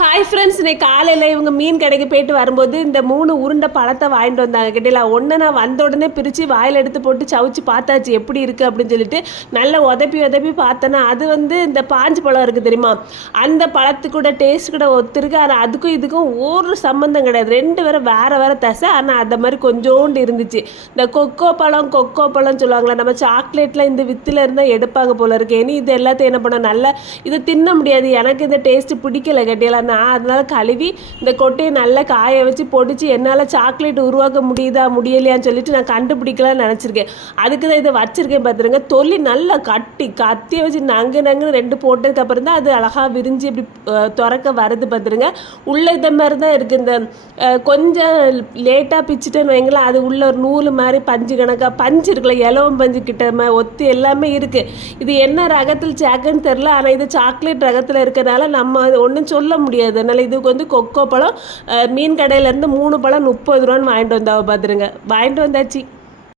Hi friends இன்னைக்கு காலையில் இவங்க மீன் கடைக்கு போயிட்டு வரும்போது இந்த மூணு உருண்டை பழத்தை வாங்கிட்டு வந்தாங்க கிட்டல. ஒன்று நான் வந்த உடனே பிரித்து வாயில் எடுத்து போட்டு சவுச்சு பார்த்தாச்சு எப்படி இருக்குது அப்படின்னு சொல்லிட்டு நல்லா உதப்பி உதப்பி பார்த்தேன்னா அது வந்து இந்த பாஞ்சு பழம் இருக்குது தெரியுமா? அந்த பழத்து கூட டேஸ்ட் கூட ஒத்துருக்கு. ஆனால் அதுக்கும் இதுக்கும் ஒரு சம்மந்தம் கிடையாது. ரெண்டு பேரும் வேறு வேறு தசை. ஆனால் அந்த மாதிரி கொஞ்சோண்டு இருந்துச்சு. இந்த கொக்கோ பழம் கொக்கோ பழம் சொல்லுவாங்களே நம்ம சாக்லேட்டில் இந்த வித்தில் இருந்தால் எடுப்பாங்க போல இருக்கு. இனி இது எல்லாத்தையும் என்ன பண்ணோம் நல்லா இதை தின்ன முடியாது. எனக்கு இந்த டேஸ்ட்டு பிடிக்கல கேட்டியல. நான் அதனால் கழுவி இந்த கொட்டையை நல்லா காய வச்சு பொடிச்சு என்னால் சாக்லேட் உருவாக்க முடியுதா முடியலையான்னு சொல்லிட்டு நான் கண்டுபிடிக்கலாம்னு நினச்சிருக்கேன். அதுக்கு தான் இதை வச்சிருக்கேன் பார்த்துருங்க தொல்லி நல்லா கட்டி கத்தியை வச்சு நங்கு நங்கு ரெண்டு போட்டதுக்கு அப்புறம் தான் அது அழகாக விரிஞ்சு இப்படி திறக்க வருது பார்த்துருங்க உள்ளே இந்த மாதிரி தான் இருக்குது இந்த கொஞ்சம் லேட்டாக பிச்சுட்டேன்னு வைங்களேன் அது உள்ள ஒரு நூல் மாதிரி பஞ்சு கணக்காக பஞ்சு இருக்குல்ல இலவம் பஞ்சு கிட்ட ஒத்து எல்லாமே இருக்குது இது என்ன ரகத்தில் சேக்குன்னு தெரில ஆனால் இது சாக்லேட் ரகத்தில் இருக்கிறனால நம்ம ஒன்றும் சொல்ல முடியாது. அதனால் இதுக்கு வந்து கொக்கோ பழம் மீன் கடையிலேருந்து மூணு பழம் முப்பது ரூபான்னு வாங்கிட்டு வந்தாவை பார்த்துருங்க வாங்கிட்டு வந்தாச்சு.